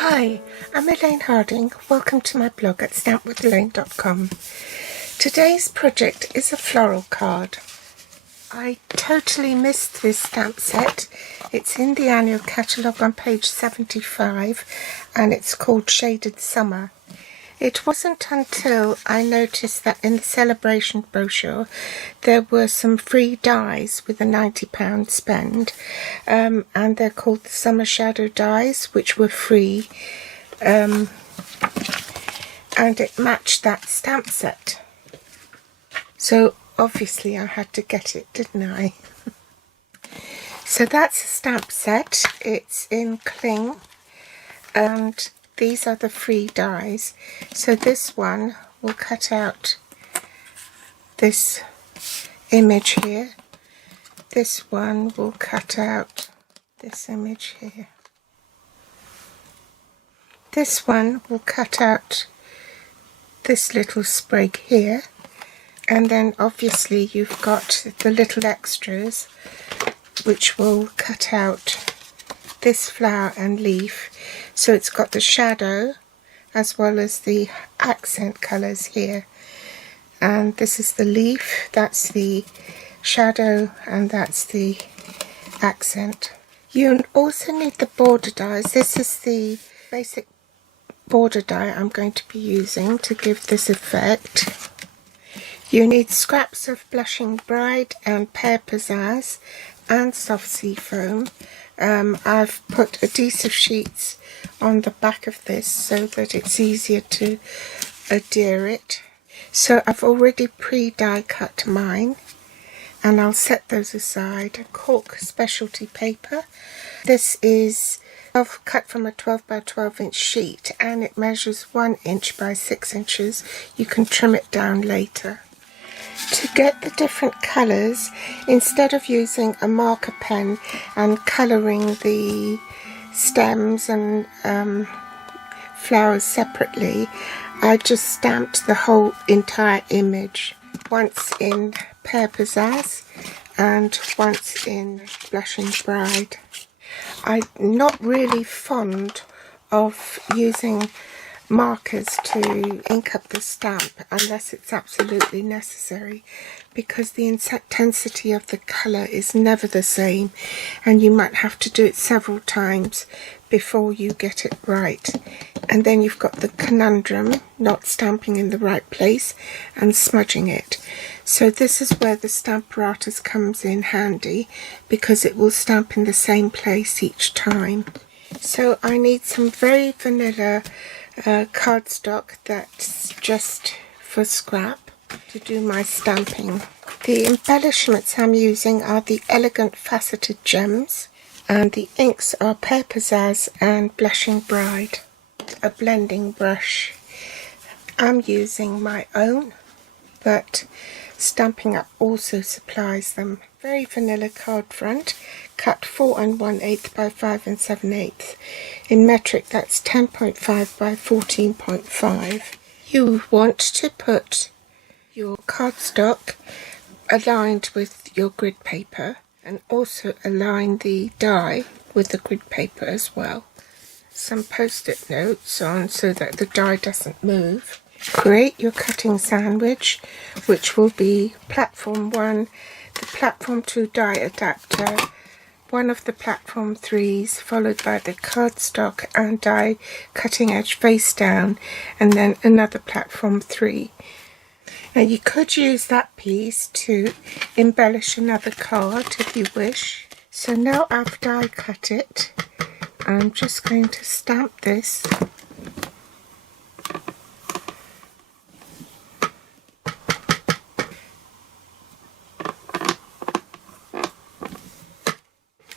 Hi, I'm Elaine Harding. Welcome to my blog at stampwithelaine.com. Today's project is a floral card. I totally missed this stamp set. It's in the annual catalogue on page 75 and it's called Shaded Summer. It wasn't until I noticed that in the Sale-a-bration brochure there were some free dies with a £90 spend, and they're called the Summer Shadow dies, which were free, and it matched that stamp set. So obviously I had to get it, didn't I? So that's a stamp set. It's in cling and these are the free dies. So this one will cut out this image here. This one will cut out this image here. This one will cut out this little sprig here. And then obviously you've got the little extras which will cut out this flower and leaf. So it's got the shadow as well as the accent colours here. And this is the leaf, that's the shadow, and that's the accent. You also need the border dies. This is the basic border die I'm going to be using to give this effect. You need scraps of Blushing Bride and Pear Pizzazz and soft sea foam. I've put adhesive sheets on the back of this so that it's easier to adhere it. So I've already pre-die cut mine and I'll set those aside. Cork specialty paper. This is cut from a 12 by 12 inch sheet and it measures 1 inch by 6 inches. You can trim it down later. To get the different colours, instead of using a marker pen and colouring the stems and flowers separately, I just stamped the whole entire image, once in Pear Pizzazz and once in Blushing Bride. I'm not really fond of using markers to ink up the stamp unless it's absolutely necessary, because the intensity of the colour is never the same and you might have to do it several times before you get it right. And then you've got the conundrum, not stamping in the right place and smudging it. So this is where the Stamparatus comes in handy, because it will stamp in the same place each time. So I need some very vanilla cardstock that's just for scrap to do my stamping. The embellishments I'm using are the Elegant Faceted Gems, and the inks are Pear Pizzazz and Blushing Bride. A blending brush. I'm using my own, but Stampin' Up also supplies them. Very vanilla card front, cut 4 1/8 by 5 7/8. In metric that's 10.5 by 14.5. You want to put your cardstock aligned with your grid paper and also align the die with the grid paper as well. Some post-it notes on so that the die doesn't move. Create your cutting sandwich, which will be platform 1, the platform 2 die adapter, one of the platform 3s, followed by the cardstock and die cutting edge face down, and then another platform 3. Now you could use that piece to embellish another card if you wish. So now I've die cut it, I'm just going to stamp this.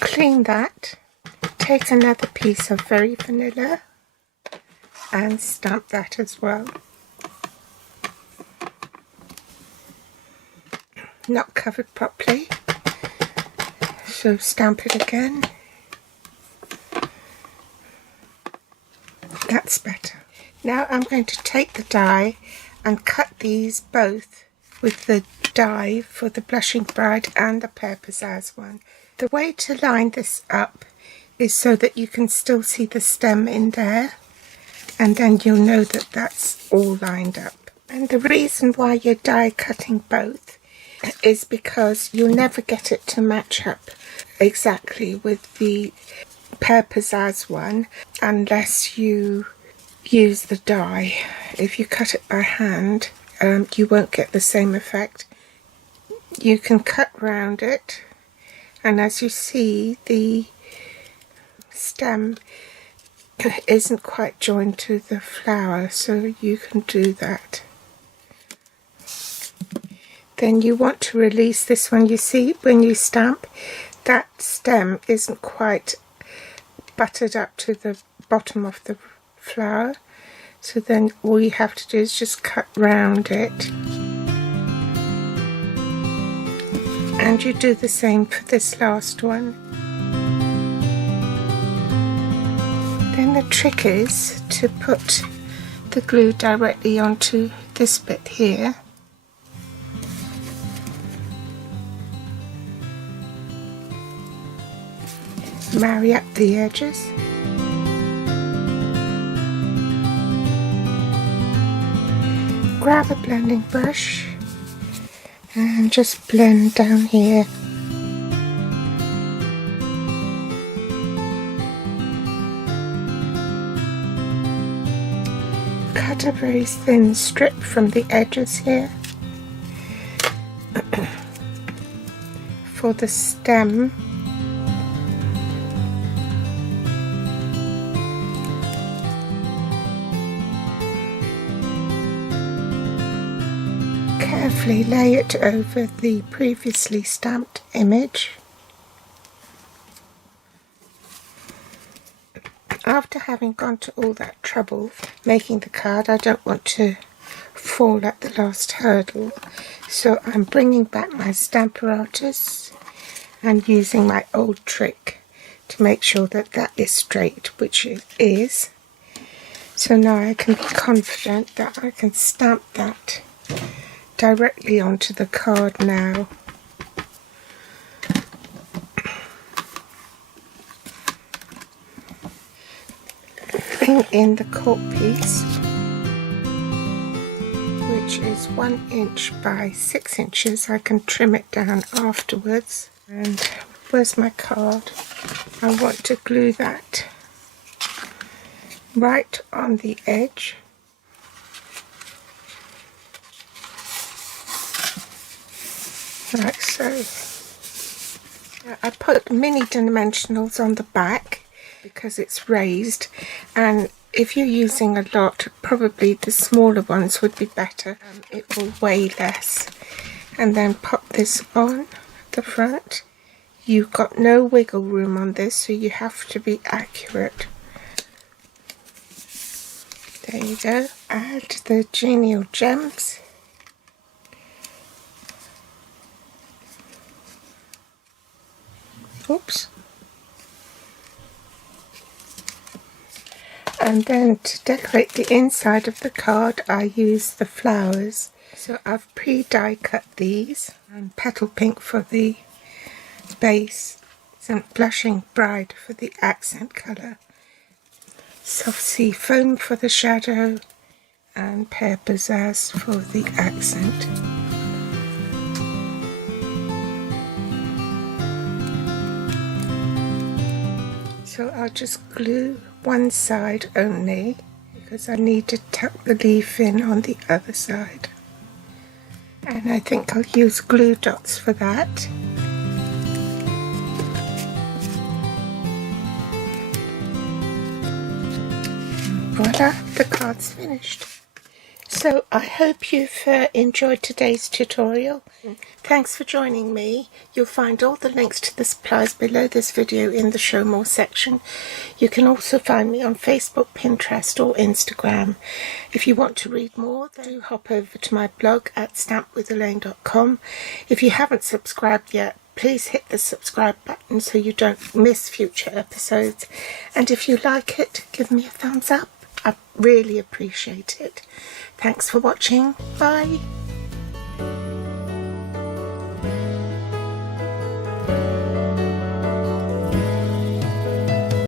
Clean that, take another piece of very vanilla and stamp that as well. Not covered properly, so stamp it again. That's better. Now I'm going to take the die and cut these both with the die for the Blushing Bride and the Pear Pizzazz one. The way to line this up is so that you can still see the stem in there, and then you'll know that that's all lined up. And the reason why you're die cutting both is because you'll never get it to match up exactly with the Pear Pizzazz one unless you use the die. If you cut it by hand, you won't get the same effect. You can cut round it, and as you see, the stem isn't quite joined to the flower, so you can do that. Then you want to release this one. You see, when you stamp, that stem isn't quite buttered up to the bottom of the flower, so then all you have to do is just cut round it. And you do the same for this last one. Then the trick is to put the glue directly onto this bit here. Marry up the edges. Grab a blending brush and just blend down here. Cut a very thin strip from the edges here for the stem. Carefully lay it over the previously stamped image. After having gone to all that trouble making the card, I don't want to fall at the last hurdle, so I'm bringing back my Stamp-a-ratus and using my old trick to make sure that that is straight, which it is. So now I can be confident that I can stamp that directly onto the card now. Bring in the cork piece, which is 1 inch by 6 inches. I can trim it down afterwards. And where's my card? I want to glue that right on the edge. Like so. I put mini dimensionals on the back because it's raised, and if you're using a lot, probably the smaller ones would be better. It will weigh less. And then pop this on the front. You've got no wiggle room on this, so you have to be accurate. There you go. Add the genial gems. Oops. And then to decorate the inside of the card, I use the flowers. So I've pre-die cut these, and petal pink for the base, some blushing bride for the accent colour, soft sea foam for the shadow, and Pear Pizzazz for the accent. So I'll just glue one side only because I need to tuck the leaf in on the other side. And I think I'll use glue dots for that. Voila, the card's finished. So I hope you've enjoyed today's tutorial. Thanks for joining me. You'll find all the links to the supplies below this video in the Show More section. You can also find me on Facebook, Pinterest or Instagram. If you want to read more, then do hop over to my blog at stampwithelaine.com. If you haven't subscribed yet, please hit the subscribe button so you don't miss future episodes. And if you like it, give me a thumbs up. I really appreciate it. Thanks for watching. Bye.